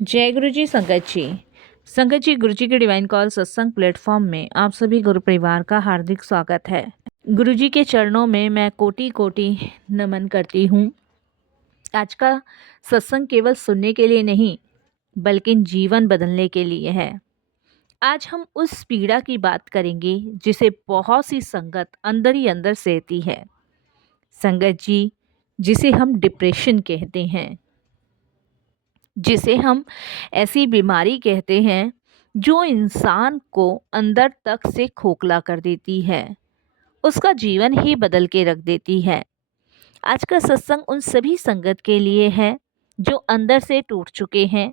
जय गुरु जी संगत जी गुरु जी के डिवाइन कॉल सत्संग प्लेटफॉर्म में आप सभी गुरु परिवार का हार्दिक स्वागत है। गुरु जी के चरणों में मैं कोटि कोटि नमन करती हूँ। आज का सत्संग केवल सुनने के लिए नहीं बल्कि जीवन बदलने के लिए है। आज हम उस पीड़ा की बात करेंगे जिसे बहुत सी संगत अंदर ही अंदर सहती है। संगत जी, जिसे हम डिप्रेशन कहते हैं, जिसे हम ऐसी बीमारी कहते हैं जो इंसान को अंदर तक से खोखला कर देती है, उसका जीवन ही बदल के रख देती है। आज का सत्संग उन सभी संगत के लिए है जो अंदर से टूट चुके हैं,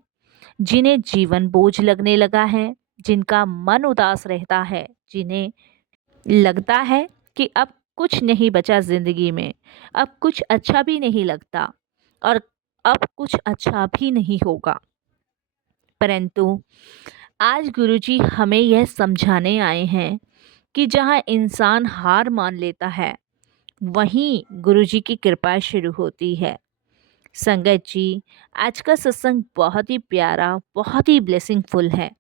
जिन्हें जीवन बोझ लगने लगा है, जिनका मन उदास रहता है, जिन्हें लगता है कि अब कुछ नहीं बचा जिंदगी में, अब कुछ अच्छा भी नहीं लगता और अब कुछ अच्छा भी नहीं होगा। परंतु आज गुरुजी हमें यह समझाने आए हैं कि जहाँ इंसान हार मान लेता है वहीं गुरुजी की कृपा शुरू होती है। संगत जी, आज का सत्संग बहुत ही प्यारा, बहुत ही ब्लेसिंगफुल है,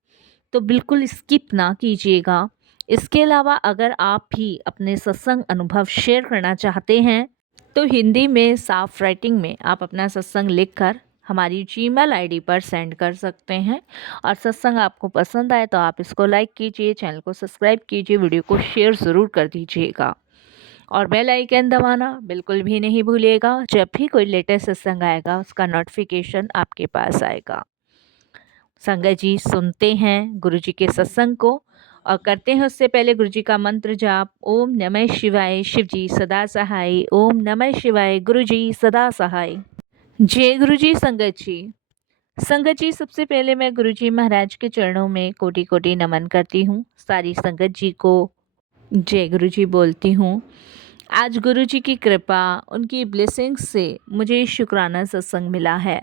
तो बिल्कुल स्किप ना कीजिएगा। इसके अलावा अगर आप भी अपने सत्संग अनुभव शेयर करना चाहते हैं तो हिंदी में साफ राइटिंग में आप अपना सत्संग लिखकर हमारी जीमेल आईडी पर सेंड कर सकते हैं। और सत्संग आपको पसंद आए तो आप इसको लाइक कीजिए, चैनल को सब्सक्राइब कीजिए, वीडियो को शेयर ज़रूर कर दीजिएगा और बेल आइकन दबाना बिल्कुल भी नहीं भूलिएगा। जब भी कोई लेटेस्ट सत्संग आएगा उसका नोटिफिकेशन आपके पास आएगा। संगत जी, सुनते हैं गुरु जी के सत्संग को और करते हैं उससे पहले गुरु जी का मंत्र जाप। ओम नमः शिवाय, शिव जी सदा सहाय। ओम नमः शिवाय, गुरु जी सदा सहाय। जय गुरु जी। संगत जी, सबसे पहले मैं गुरु जी महाराज के चरणों में कोटि कोटि नमन करती हूँ। सारी संगत जी को जय गुरु जी बोलती हूँ। आज गुरु जी की कृपा, उनकी ब्लेसिंग्स से मुझे शुक्राना सत्संग मिला है।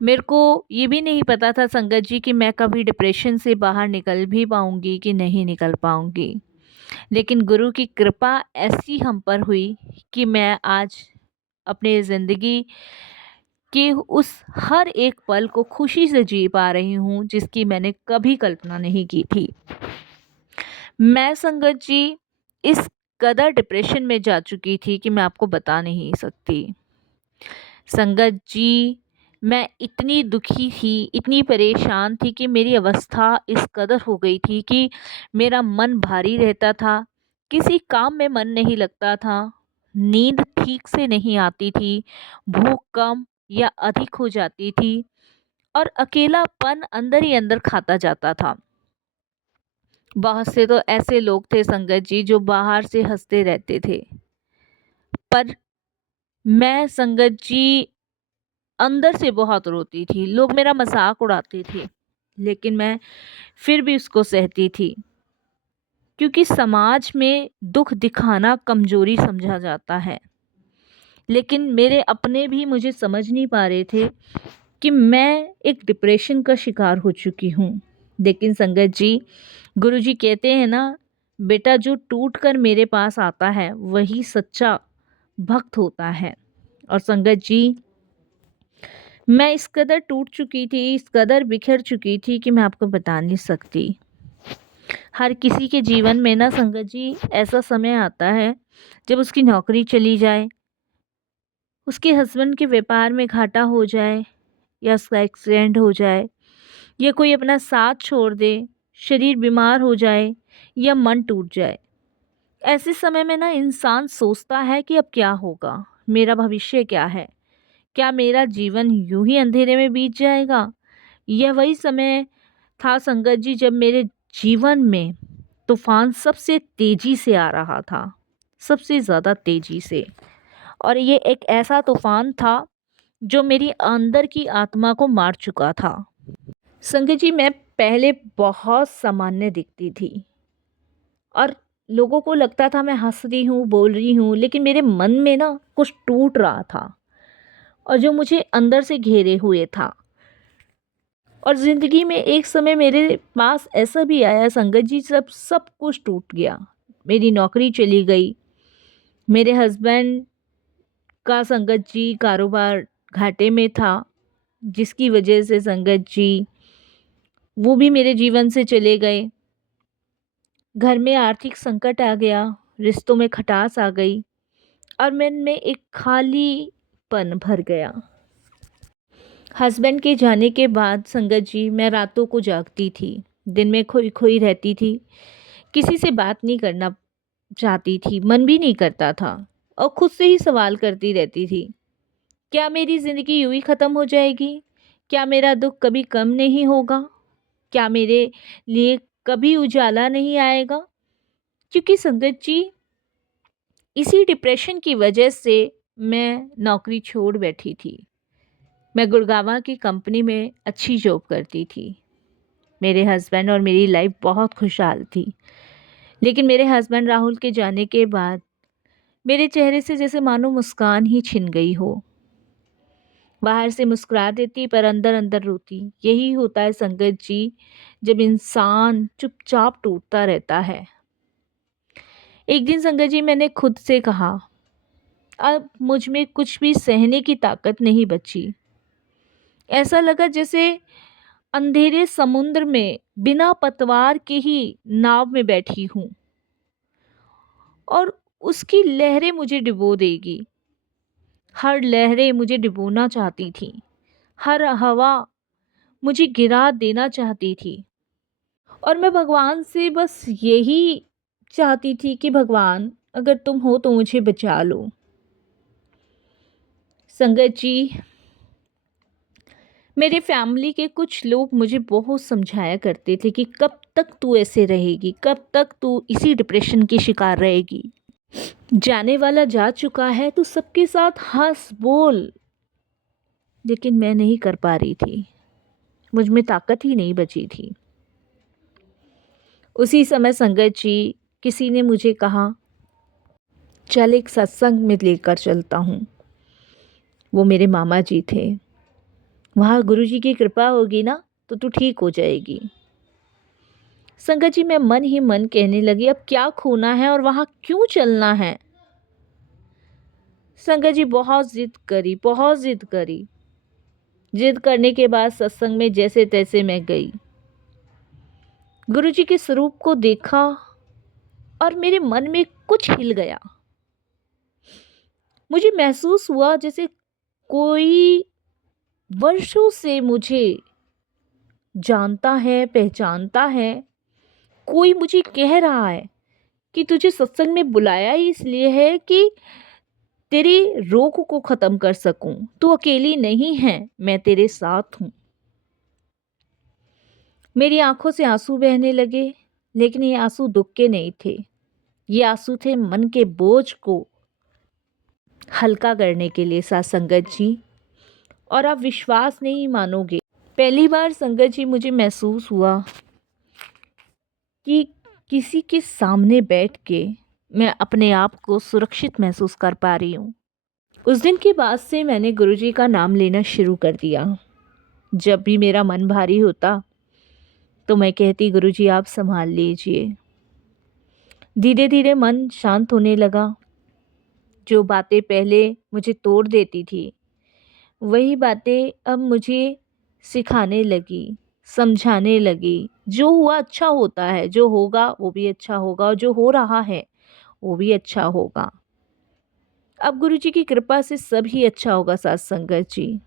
मेरे को ये भी नहीं पता था संगत जी कि मैं कभी डिप्रेशन से बाहर निकल भी पाऊँगी कि नहीं निकल पाऊँगी, लेकिन गुरु की कृपा ऐसी हम पर हुई कि मैं आज अपने ज़िंदगी कि उस हर एक पल को खुशी से जी पा रही हूँ जिसकी मैंने कभी कल्पना नहीं की थी। मैं संगत जी इस कदर डिप्रेशन में जा चुकी थी कि मैं आपको बता नहीं सकती। संगत जी, मैं इतनी दुखी थी, इतनी परेशान थी कि मेरी अवस्था इस कदर हो गई थी कि मेरा मन भारी रहता था, किसी काम में मन नहीं लगता था, नींद ठीक से नहीं आती थी, भूख कम या अधिक हो जाती थी और अकेलापन अंदर ही अंदर खाता जाता था। बहुत से तो ऐसे लोग थे संगत जी जो बाहर से हंसते रहते थे, पर मैं संगत जी अंदर से बहुत रोती थी। लोग मेरा मजाक उड़ाते थे लेकिन मैं फिर भी उसको सहती थी, क्योंकि समाज में दुख दिखाना कमजोरी समझा जाता है। लेकिन मेरे अपने भी मुझे समझ नहीं पा रहे थे कि मैं एक डिप्रेशन का शिकार हो चुकी हूँ। लेकिन संगत जी, गुरुजी कहते हैं ना, बेटा जो टूट कर मेरे पास आता है वही सच्चा भक्त होता है। और संगत जी, मैं इस कदर टूट चुकी थी, इस कदर बिखर चुकी थी कि मैं आपको बता नहीं सकती। हर किसी के जीवन में ना संगत जी ऐसा समय आता है जब उसकी नौकरी चली जाए, उसके हस्बैंड के व्यापार में घाटा हो जाए या उसका एक्सीडेंट हो जाए या कोई अपना साथ छोड़ दे, शरीर बीमार हो जाए या मन टूट जाए। ऐसे समय में ना इंसान सोचता है कि अब क्या होगा, मेरा भविष्य क्या है, क्या मेरा जीवन यूं ही अंधेरे में बीत जाएगा। यह वही समय था संगत जी जब मेरे जीवन में तूफान सबसे तेजी से आ रहा था, सबसे ज़्यादा तेजी से। और ये एक ऐसा तूफान था जो मेरी अंदर की आत्मा को मार चुका था। संगत जी, मैं पहले बहुत सामान्य दिखती थी और लोगों को लगता था मैं हंस रही हूँ, बोल रही हूँ, लेकिन मेरे मन में ना कुछ टूट रहा था और जो मुझे अंदर से घेरे हुए था। और ज़िंदगी में एक समय मेरे पास ऐसा भी आया संगत जी, सब कुछ टूट गया। मेरी नौकरी चली गई, मेरे हस्बैंड का संगत जी कारोबार घाटे में था, जिसकी वजह से संगत जी वो भी मेरे जीवन से चले गए। घर में आर्थिक संकट आ गया, रिश्तों में खटास आ गई और मन में एक खालीपन भर गया। हस्बैंड के जाने के बाद संगत जी मैं रातों को जागती थी, दिन में खोई खोई रहती थी, किसी से बात नहीं करना चाहती थी, मन भी नहीं करता था और खुद से ही सवाल करती रहती थी, क्या मेरी ज़िंदगी यूं ही ख़त्म हो जाएगी? क्या मेरा दुख कभी कम नहीं होगा? क्या मेरे लिए कभी उजाला नहीं आएगा? क्योंकि संगत जी इसी डिप्रेशन की वजह से मैं नौकरी छोड़ बैठी थी। मैं गुड़गांव की कंपनी में अच्छी जॉब करती थी। मेरे हस्बैंड और मेरी लाइफ बहुत खुशहाल थी। लेकिन मेरे हस्बैंड राहुल के जाने के बाद मेरे चेहरे से जैसे मानो मुस्कान ही छिन गई हो। बाहर से मुस्कुरा देती पर अंदर अंदर रोती। यही होता है संगत जी, जब इंसान चुपचाप टूटता रहता है। एक दिन संगत जी मैंने खुद से कहा, अब मुझ में कुछ भी सहने की ताकत नहीं बची। ऐसा लगा जैसे अंधेरे समुद्र में बिना पतवार के ही नाव में बैठी हूँ और उसकी लहरें मुझे डुबो देगी। हर लहरें मुझे डुबोना चाहती थी, हर हवा मुझे गिरा देना चाहती थी और मैं भगवान से बस यही चाहती थी कि भगवान अगर तुम हो तो मुझे बचा लो। संगत जी मेरे फैमिली के कुछ लोग मुझे बहुत समझाया करते थे कि कब तक तू ऐसे रहेगी, कब तक तू इसी डिप्रेशन की शिकार रहेगी। जाने वाला जा चुका है तो सबके साथ हंस बोल। लेकिन मैं नहीं कर पा रही थी, मुझ में ताकत ही नहीं बची थी। उसी समय संगत जी किसी ने मुझे कहा, चल एक सत्संग में लेकर चलता हूँ। वो मेरे मामा जी थे। वहाँ गुरु जी की कृपा होगी ना तो तू ठीक हो जाएगी। संगत जी मैं मन ही मन कहने लगी, अब क्या खोना है और वहाँ क्यों चलना है। संगत जी बहुत जिद करी, बहुत जिद करी। जिद करने के बाद सत्संग में जैसे तैसे मैं गई। गुरु जी के स्वरूप को देखा और मेरे मन में कुछ हिल गया। मुझे महसूस हुआ जैसे कोई वर्षों से मुझे जानता है, पहचानता है। कोई मुझे कह रहा है कि तुझे सत्संग में बुलाया ही इसलिए है कि तेरे रोग को ख़त्म कर सकूं। तू अकेली नहीं है, मैं तेरे साथ हूँ। मेरी आंखों से आंसू बहने लगे, लेकिन ये आंसू दुख के नहीं थे। ये आंसू थे मन के बोझ को हल्का करने के लिए साथ संगत जी। और आप विश्वास नहीं मानोगे, पहली बार संगत जी मुझे महसूस हुआ कि किसी के सामने बैठ के मैं अपने आप को सुरक्षित महसूस कर पा रही हूँ। उस दिन के बाद से मैंने गुरुजी का नाम लेना शुरू कर दिया। जब भी मेरा मन भारी होता तो मैं कहती, गुरुजी आप संभाल लीजिए। धीरे धीरे मन शांत होने लगा। जो बातें पहले मुझे तोड़ देती थी वही बातें अब मुझे सिखाने लगी, समझाने लगी। जो हुआ अच्छा होता है, जो होगा वो भी अच्छा होगा और जो हो रहा है वो भी अच्छा होगा। अब गुरुजी की कृपा से सब ही अच्छा होगा साथ संगत जी।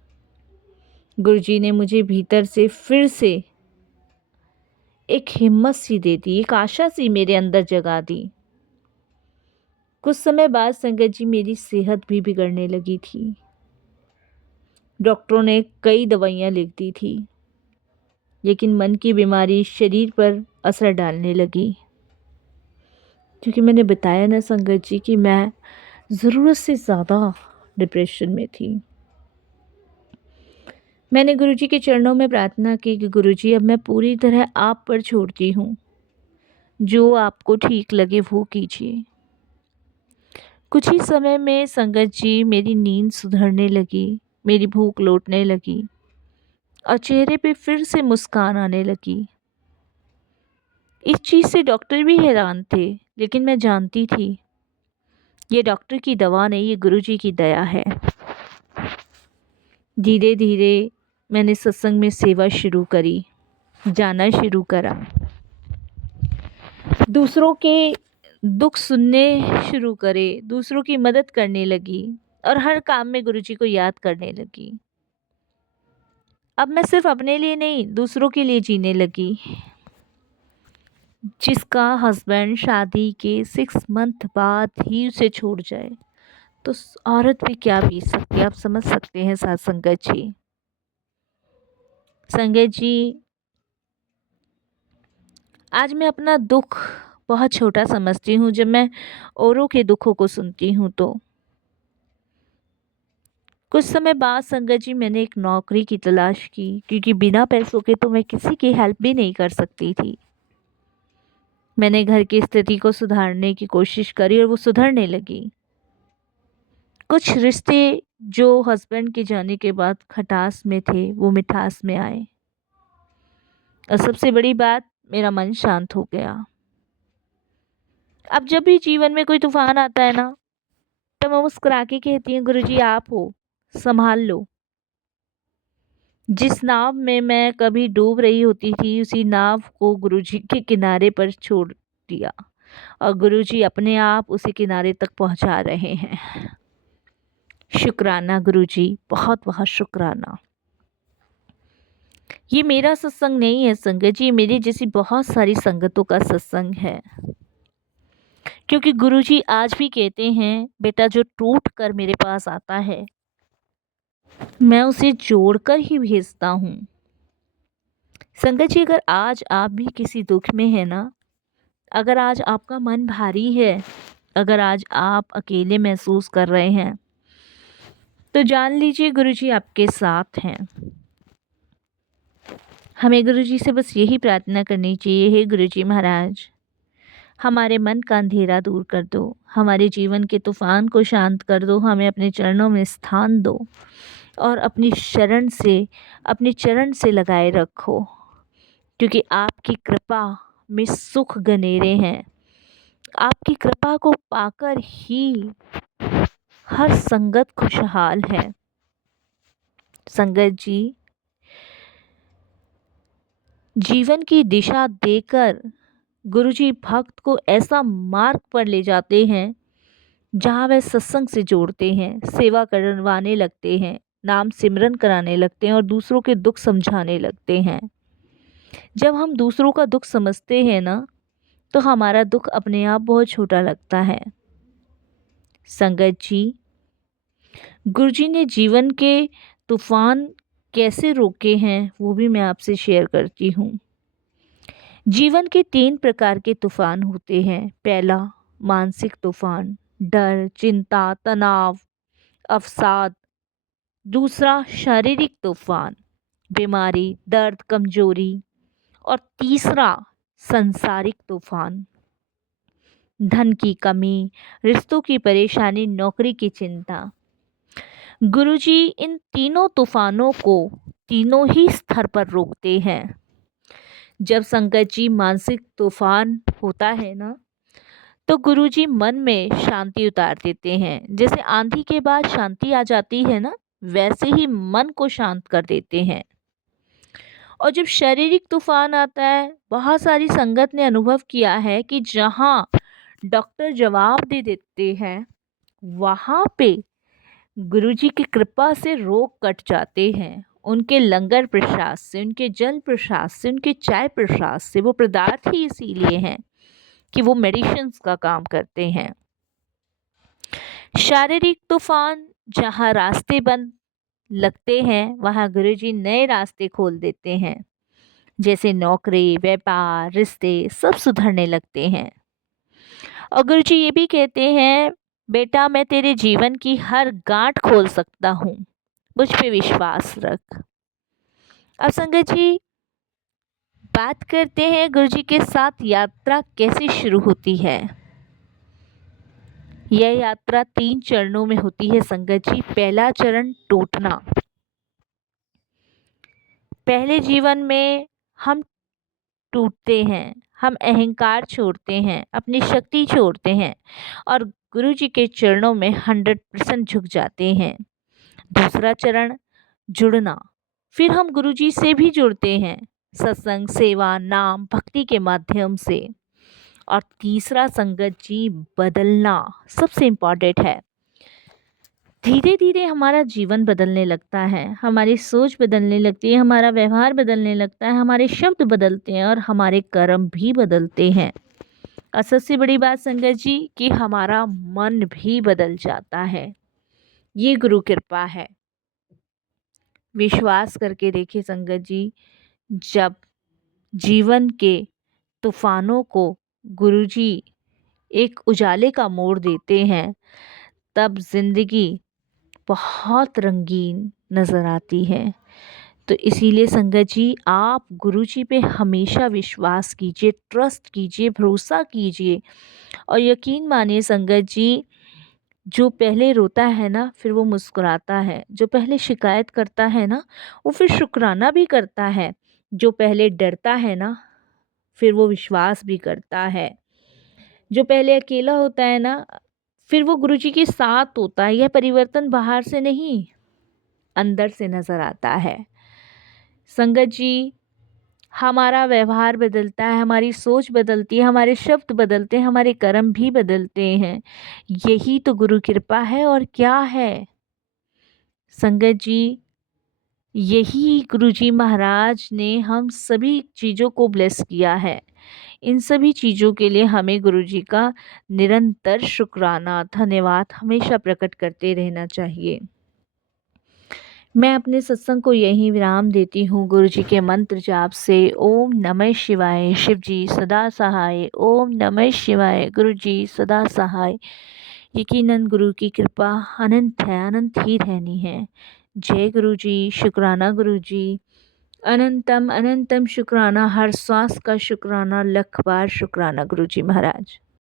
गुरुजी ने मुझे भीतर से फिर से एक हिम्मत सी दे दी, एक आशा सी मेरे अंदर जगा दी। कुछ समय बाद संगत जी मेरी सेहत भी बिगड़ने लगी थी। डॉक्टरों ने कई दवाइयाँ लिख दी थी, लेकिन मन की बीमारी शरीर पर असर डालने लगी। क्योंकि मैंने बताया ना संगत जी कि मैं ज़रूरत से ज़्यादा डिप्रेशन में थी। मैंने गुरुजी के चरणों में प्रार्थना की कि गुरुजी अब मैं पूरी तरह आप पर छोड़ती हूँ, जो आपको ठीक लगे वो कीजिए। कुछ ही समय में संगत जी मेरी नींद सुधरने लगी, मेरी भूख लौटने लगी और चेहरे पे फिर से मुस्कान आने लगी। इस चीज़ से डॉक्टर भी हैरान थे, लेकिन मैं जानती थी ये डॉक्टर की दवा नहीं, ये गुरुजी की दया है। धीरे धीरे मैंने सत्संग में सेवा शुरू करी, जाना शुरू करा, दूसरों के दुख सुनने शुरू करे, दूसरों की मदद करने लगी और हर काम में गुरुजी को याद करने लगी। अब मैं सिर्फ अपने लिए नहीं, दूसरों के लिए जीने लगी। जिसका हस्बैंड शादी के 6 मंथ बाद ही उसे छोड़ जाए तो औरत भी क्या बीत सकती है, आप समझ सकते हैं साथ संगत जी। संगत जी, आज मैं अपना दुख बहुत छोटा समझती हूँ जब मैं औरों के दुखों को सुनती हूँ तो। कुछ समय बाद संगत जी मैंने एक नौकरी की तलाश की, क्योंकि बिना पैसों के तो मैं किसी की हेल्प भी नहीं कर सकती थी। मैंने घर की स्थिति को सुधारने की कोशिश करी और वो सुधरने लगी। कुछ रिश्ते जो हस्बैंड के जाने के बाद खटास में थे वो मिठास में आए, और सबसे बड़ी बात, मेरा मन शांत हो गया। अब जब भी जीवन में कोई तूफान आता है ना, तो मैं मुस्कुरा के कहती हूँ, गुरुजी आप हो, संभाल लो। जिस नाव में मैं कभी डूब रही होती थी, उसी नाव को गुरुजी के किनारे पर छोड़ दिया और गुरुजी अपने आप उसी किनारे तक पहुंचा रहे हैं। शुक्राना गुरुजी, बहुत बहुत शुक्राना। ये मेरा सत्संग नहीं है संगत जी, मेरी जैसी बहुत सारी संगतों का सत्संग है। क्योंकि गुरुजी आज भी कहते हैं, बेटा जो टूट कर मेरे पास आता है मैं उसे जोड़कर ही भेजता हूँ। संगत जी, अगर आज आप भी किसी दुख में है ना, अगर आज आपका मन भारी है, अगर आज आप अकेले महसूस कर रहे हैं, तो जान लीजिए गुरुजी आपके साथ हैं। हमें गुरुजी से बस यही प्रार्थना करनी चाहिए, हे गुरुजी महाराज, हमारे मन का अंधेरा दूर कर दो, हमारे जीवन के तूफान को शांत कर दो, हमें अपने चरणों में स्थान दो और अपने चरण से लगाए रखो, क्योंकि आपकी कृपा में सुख गनेरे हैं। आपकी कृपा को पाकर ही हर संगत खुशहाल है। संगत जी, जीवन की दिशा देकर गुरुजी भक्त को ऐसा मार्ग पर ले जाते हैं जहाँ वह सत्संग से जोड़ते हैं, सेवा करवाने लगते हैं, नाम सिमरन कराने लगते हैं और दूसरों के दुख समझाने लगते हैं। जब हम दूसरों का दुख समझते हैं ना, तो हमारा दुख अपने आप बहुत छोटा लगता है। संगत जी, गुरुजी ने जीवन के तूफान कैसे रोके हैं वो भी मैं आपसे शेयर करती हूँ। जीवन के 3 प्रकार के तूफान होते हैं। पहला, मानसिक तूफान, डर, चिंता, तनाव, अवसाद। दूसरा, शारीरिक तूफान, बीमारी, दर्द, कमजोरी। और तीसरा, सांसारिक तूफान, धन की कमी, रिश्तों की परेशानी, नौकरी की चिंता। गुरुजी इन तीनों तूफानों को तीनों ही स्तर पर रोकते हैं। जब संगत जी मानसिक तूफान होता है ना, तो गुरुजी मन में शांति उतार देते हैं। जैसे आंधी के बाद शांति आ जाती है ना, वैसे ही मन को शांत कर देते हैं। और जब शारीरिक तूफान आता है, बहुत सारी संगत ने अनुभव किया है कि जहाँ डॉक्टर जवाब दे देते हैं, वहाँ पे गुरुजी की कृपा से रोग कट जाते हैं। उनके लंगर प्रसाद से, उनके जल प्रसाद से, उनके चाय प्रसाद से। वो पदार्थ ही इसीलिए हैं कि वो मेडिसिन्स का काम करते हैं। शारीरिक तूफान, जहाँ रास्ते बंद लगते हैं वहाँ गुरुजी नए रास्ते खोल देते हैं। जैसे नौकरी, व्यापार, रिश्ते सब सुधरने लगते हैं। और गुरुजी ये भी कहते हैं, बेटा मैं तेरे जीवन की हर गांठ खोल सकता हूँ, मुझ पे विश्वास रख। अब संगत जी, बात करते हैं गुरुजी के साथ यात्रा कैसे शुरू होती है। यह यात्रा 3 चरणों में होती है संगत जी। पहला चरण, टूटना। पहले जीवन में हम टूटते हैं, हम अहंकार छोड़ते हैं, अपनी शक्ति छोड़ते हैं और गुरुजी के चरणों में 100% झुक जाते हैं। दूसरा चरण, जुड़ना। फिर हम गुरुजी से भी जुड़ते हैं सत्संग, सेवा, नाम, भक्ति के माध्यम से। और तीसरा संगत जी, बदलना सबसे इम्पॉर्टेंट है। धीरे धीरे हमारा जीवन बदलने लगता है, हमारी सोच बदलने लगती है, हमारा व्यवहार बदलने लगता है, हमारे शब्द बदलते हैं और हमारे कर्म भी बदलते हैं। और सबसे बड़ी बात संगत जी कि हमारा मन भी बदल जाता है। ये गुरु कृपा है। विश्वास करके देखिए संगत जी, जब जीवन के तूफानों को गुरुजी एक उजाले का मोड़ देते हैं, तब जिंदगी बहुत रंगीन नज़र आती है। तो इसीलिए संगत जी, आप गुरुजी पे हमेशा विश्वास कीजिए, ट्रस्ट कीजिए, भरोसा कीजिए। और यकीन मानिए संगत जी, जो पहले रोता है ना, फिर वो मुस्कुराता है। जो पहले शिकायत करता है ना, वो फिर शुक्राना भी करता है। जो पहले डरता है ना, फिर वो विश्वास भी करता है। जो पहले अकेला होता है ना, फिर वो गुरुजी के साथ होता है। यह परिवर्तन बाहर से नहीं, अंदर से नज़र आता है। संगत जी, हमारा व्यवहार बदलता है, हमारी सोच बदलती है, हमारे शब्द बदलते हैं, हमारे कर्म भी बदलते हैं। यही तो गुरु कृपा है और क्या है। संगत जी, यही गुरुजी महाराज ने हम सभी चीज़ों को ब्लेस किया है। इन सभी चीज़ों के लिए हमें गुरुजी का निरंतर शुक्राना, धन्यवाद हमेशा प्रकट करते रहना चाहिए। मैं अपने सत्संग को यहीं विराम देती हूँ गुरुजी के मंत्र जाप से। ओम नमः शिवाय। शिव जी सदा सहाय। ओम नमः शिवाय। गुरुजी सदा सहाय। यकीनन गुरु की कृपा अनंत है, अनंत ही रहनी है। जय गुरुजी। शुक्राना गुरुजी। अनंतम अनंतम शुक्राना, हर सांस का शुक्राना, लख बार शुक्राना गुरुजी महाराज।